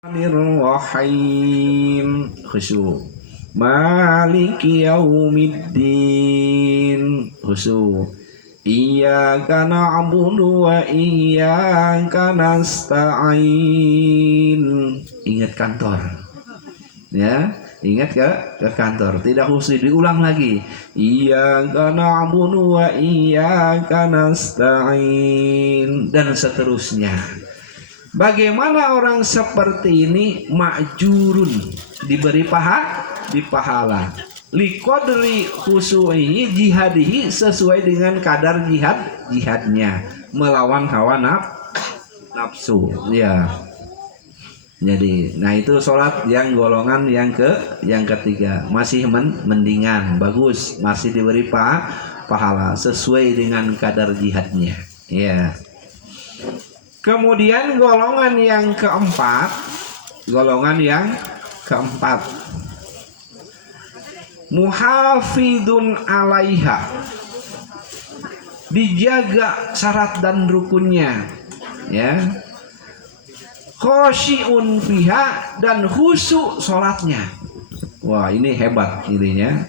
Rahim khusyuk. Maliki yaumiddin khusyuk. Iyyaka na'budu wa iyyaka nasta'in. Ingat kantor. Ya, ingat ke kantor. Tidak khusyuk, diulang lagi. Iyyaka na'budu wa iyyaka nasta'in dan seterusnya. Bagaimana orang seperti ini ma'jurun, diberi pahala liqadri khusu'ihi jihadihi, sesuai dengan kadar jihadnya melawan hawa nafsu ya. Jadi itu sholat yang golongan yang ketiga, masih mendingan, bagus, masih diberi pahala sesuai dengan kadar jihadnya ya. Kemudian golongan yang keempat, muhafidun alaiha, dijaga syarat dan rukunnya ya. Khosyi'un fiha, dan khusyuk sholatnya. Wah, ini hebat ininya.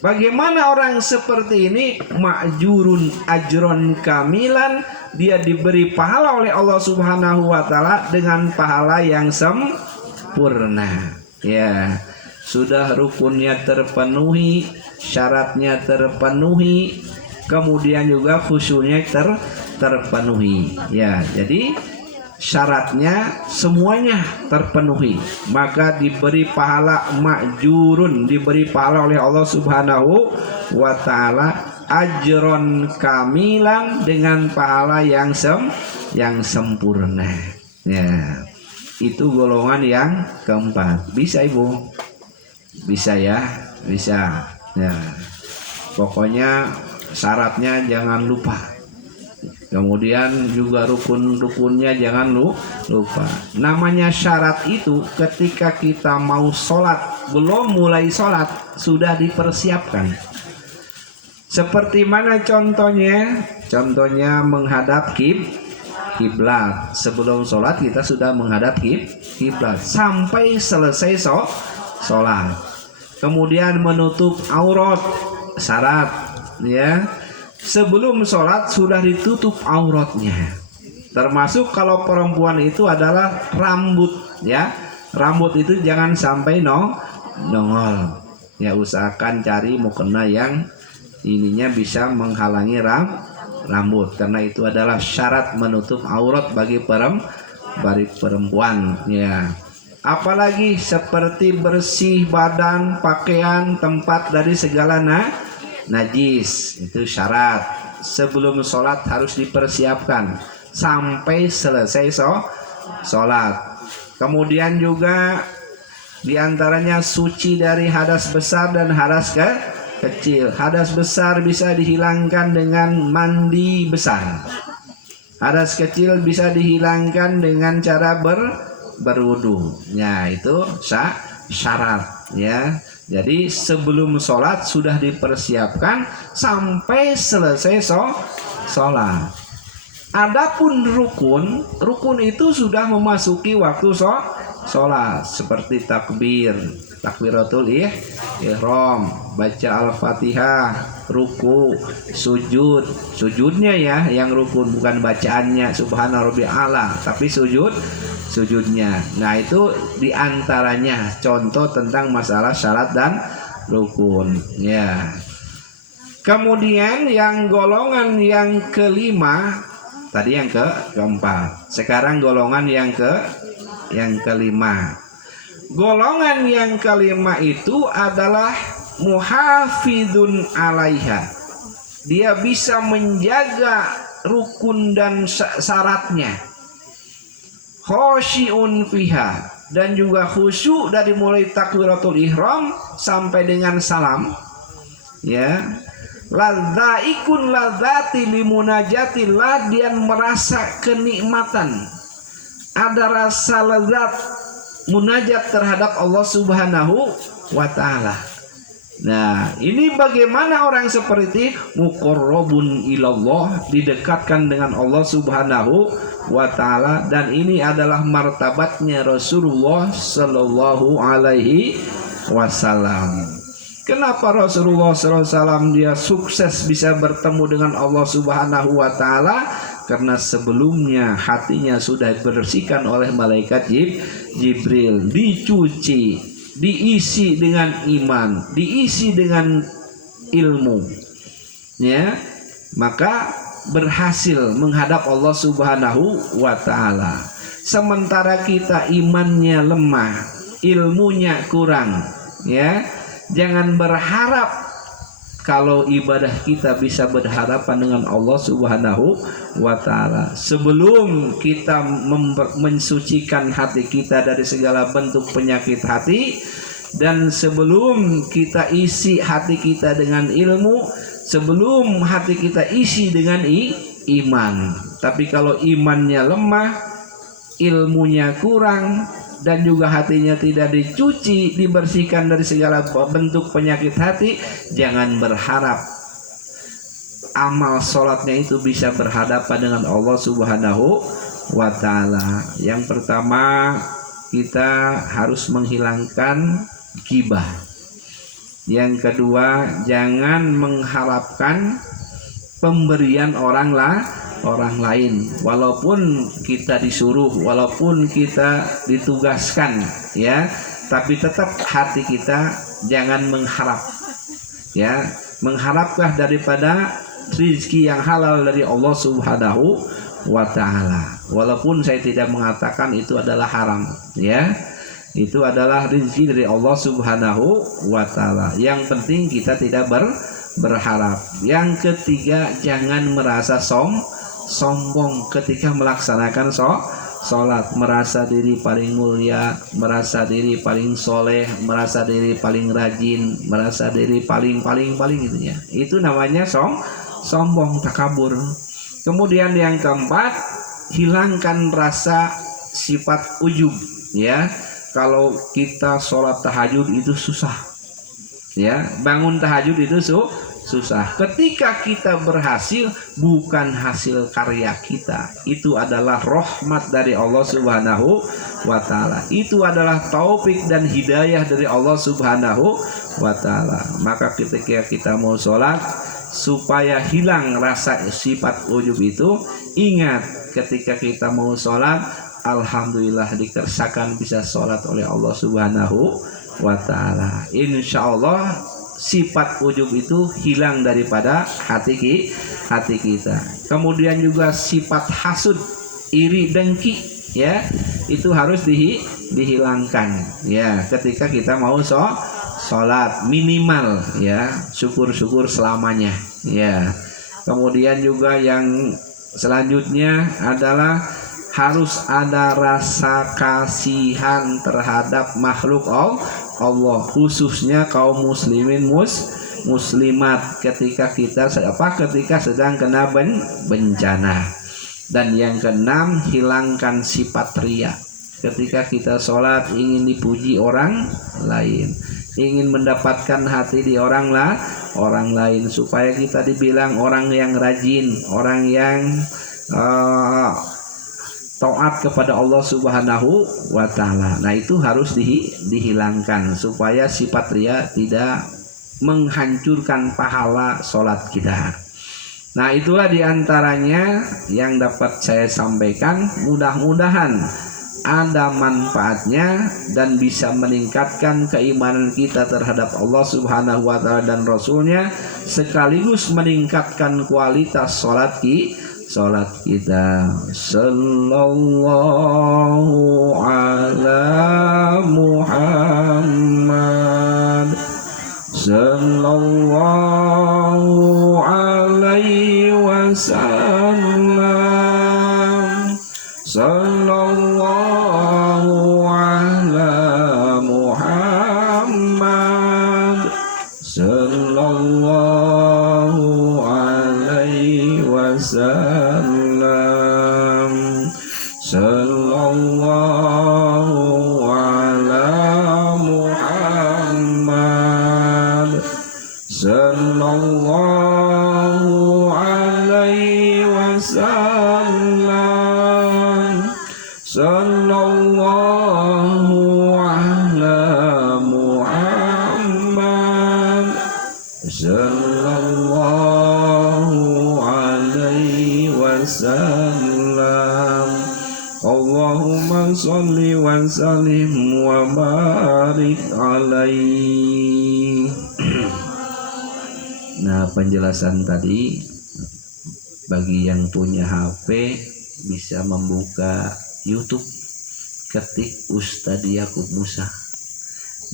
Bagaimana orang seperti ini? Ma'jurun ajron kamilan, dia diberi pahala oleh Allah Subhanahu wa taala dengan pahala yang sempurna. Ya, sudah rukunnya terpenuhi, syaratnya terpenuhi, kemudian juga khusyuknya terpenuhi. Ya, jadi syaratnya semuanya terpenuhi, maka diberi pahala ma'jurun, diberi pahala oleh Allah Subhanahu wa taala ajron kamilan, dengan pahala yang sempurna ya. Itu golongan yang keempat. Bisa Ibu? Bisa ya? Bisa ya. Pokoknya syaratnya jangan lupa, kemudian juga rukun-rukunnya jangan lupa. Namanya syarat itu ketika kita mau sholat, belum mulai sholat sudah dipersiapkan. Seperti mana contohnya? Contohnya menghadap kiblat. Sebelum sholat kita sudah menghadap kiblat sampai selesai sholat. Kemudian menutup aurat, syarat ya. Sebelum sholat sudah ditutup auratnya. Termasuk kalau perempuan itu adalah rambut ya. Rambut itu jangan sampai nongol. Ya, usahakan cari mukena yang ininya bisa menghalangi rambut, karena itu adalah syarat menutup aurat bagi perempuan ya. Apalagi seperti bersih badan, pakaian, tempat dari segala najis, itu syarat. Sebelum sholat harus dipersiapkan sampai selesai sholat. Kemudian juga diantaranya suci dari hadas besar dan hadas kecil. Hadas besar bisa dihilangkan dengan mandi besar. Hadas kecil bisa dihilangkan dengan cara berwudu. Ya, itu syarat ya. Jadi sebelum sholat sudah dipersiapkan sampai selesai sholat. Adapun rukun itu sudah memasuki waktu sholat, seperti takbiratul ihram, baca al-fatihah, ruku, sujudnya ya yang rukun, bukan bacaannya subhana rabbiyal a'la, tapi sujudnya. Nah, itu diantaranya contoh tentang masalah syarat dan rukun ya. Kemudian yang golongan yang kelima, tadi yang keempat, sekarang golongan yang kelima. Golongan yang kelima itu adalah muhafidun alaiha. Dia bisa menjaga rukun dan syaratnya. Khosyi'un fiha, dan juga khusyuk dari mulai takbiratul ihram sampai dengan salam. Ya. Ladzaikun ladzati limunajatillah, dia merasa kenikmatan. Ada rasa lezat munajat terhadap Allah Subhanahu wa taala. Nah, ini bagaimana orang seperti muqarrabun ilallah, didekatkan dengan Allah Subhanahu wa taala, dan ini adalah martabatnya Rasulullah sallallahu alaihi wasallam. Kenapa Rasulullah sallallahu alaihi wasallam dia sukses bisa bertemu dengan Allah Subhanahu wa taala? Karena sebelumnya hatinya sudah dibersihkan oleh malaikat Jibril, dicuci, diisi dengan iman, diisi dengan ilmu, ya, maka berhasil menghadap Allah Subhanahu wa taala. Sementara kita imannya lemah, ilmunya kurang, ya, jangan berharap kalau ibadah kita bisa berhadapan dengan Allah Subhanahu wa taala. Sebelum kita mensucikan hati kita dari segala bentuk penyakit hati, dan sebelum kita isi hati kita dengan ilmu, sebelum hati kita isi dengan iman. Tapi kalau imannya lemah, ilmunya kurang, dan juga hatinya tidak dicuci, dibersihkan dari segala bentuk penyakit hati, jangan berharap amal sholatnya itu bisa berhadapan dengan Allah Subhanahu wa taala. Yang pertama, kita harus menghilangkan ghibah. Yang kedua, jangan mengharapkan pemberian orang lain, walaupun kita disuruh, walaupun kita ditugaskan, ya, tapi tetap hati kita jangan mengharap, ya. Mengharapkah daripada rezeki yang halal dari Allah Subhanahu wa taala, walaupun saya tidak mengatakan itu adalah haram, ya. Itu adalah rezeki dari Allah Subhanahu wa taala. Yang penting kita tidak berharap. Yang ketiga, jangan merasa sombong ketika melaksanakan sholat, merasa diri paling mulia, merasa diri paling soleh, merasa diri paling rajin, merasa diri paling gitu, ya. Itu namanya sombong, takabur. Kemudian yang keempat, hilangkan rasa sifat ujub, ya. Kalau kita sholat tahajud itu susah, ya, bangun tahajud itu susah. Ketika kita berhasil, bukan hasil karya kita, itu adalah rahmat dari Allah Subhanahu wa taala. Itu adalah taufik dan hidayah dari Allah Subhanahu wa taala. Maka ketika kita mau sholat, supaya hilang rasa sifat ujub itu, ingat ketika kita mau sholat, alhamdulillah dikersakan bisa sholat oleh Allah Subhanahu wa taala. Insyaallah sifat ujub itu hilang daripada hati kita. Kemudian juga sifat hasud, iri, dengki, ya, itu harus dihilangkan, ya, ketika kita mau sholat minimal, ya, syukur selamanya, ya. Kemudian juga yang selanjutnya adalah harus ada rasa kasihan terhadap makhluk Allah, khususnya kaum muslimin muslimat ketika sedang kena bencana. Dan yang keenam, hilangkan sifat riya. Ketika kita sholat ingin dipuji orang lain, ingin mendapatkan hati di orang lain, supaya kita dibilang orang yang rajin, orang yang taat kepada Allah Subhanahu wa taala. Nah, itu harus dihilangkan supaya sifat riya tidak menghancurkan pahala sholat kita. Nah, itulah diantaranya yang dapat saya sampaikan. Mudah-mudahan ada manfaatnya dan bisa meningkatkan keimanan kita terhadap Allah Subhanahu wa taala dan Rasulnya, sekaligus meningkatkan kualitas sholat kita. Sallallahu ala Muhammad, sallallahu alaihi wasallam, sallallahu ala Muhammad, sallallahu alaihi wasallam, sallallahu sholli wa sallim wa barik alaihi. Nah, penjelasan tadi bagi yang punya HP bisa membuka YouTube, ketik Ustadz Yakub Musa.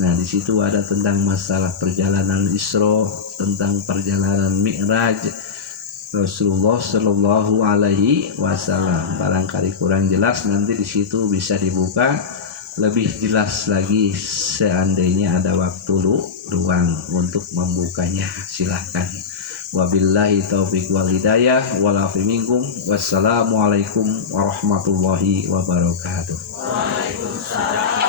Nah, di situ ada tentang masalah perjalanan Isra, tentang perjalanan Mi'raj Rasulullah Shallallahu Alaihi Wasallam. Barangkali kurang jelas, nanti di situ bisa dibuka lebih jelas lagi seandainya ada waktu ruang untuk membukanya. Silahkan. Wabillahi taufiq wal hidayah wal afi minkum. Wassalamualaikum warahmatullahi wabarakatuh. Waalaikumsalam.